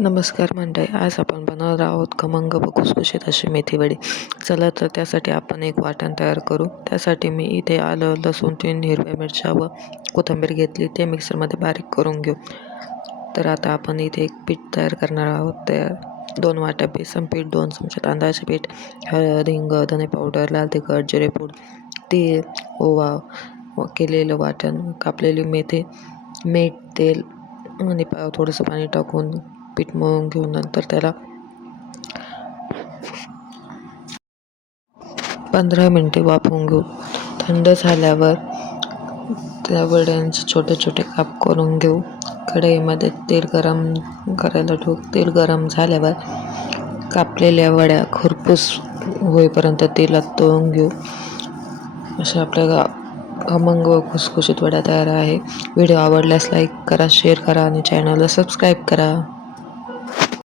नमस्कार मंडळी, आज आपण बनवणार आहोत खमंग व खुसखुशीत अशी मेथी वडी. चला तर त्यासाठी आपण एक वाटण तयार करू. त्यासाठी मी इथे आलं, लसूण, 3 हिरव्या मिरच्या व कोथिंबीर घेतली. ते मिक्सरमध्ये बारीक करून घेऊ. तर आता आपण इथे एक पीठ तयार करणार आहोत. त्या 2 वाट्या बेसन पीठ, 2 चमचे तांदळाचे पीठ, हळद, हिंग, धने पावडर, लाल तिखट, जिरेपूड, तीळ, ओवा व केलेलं वाटण, कापलेली मेथी, मीठ, तेल आणि थोडंसं पाणी टाकून पीठ मळून घेऊन नंतर त्याला 15 मिनिटे वाफवून घेऊ. थंड झाल्यावर त्या वड्यांचे छोटे छोटे काप करून घेऊ. कढईमध्ये तेल गरम करायला ठेवू. तेल गरम झाल्यावर कापलेल्या वड्या खरपूस होईपर्यंत तेलात तळून घेऊ. अशा आपल्या खमंग व खुसखुशीत वड्या तयार आहे. व्हिडिओ आवडल्यास लाईक करा, शेअर करा आणि चॅनलला सबस्क्राईब करा.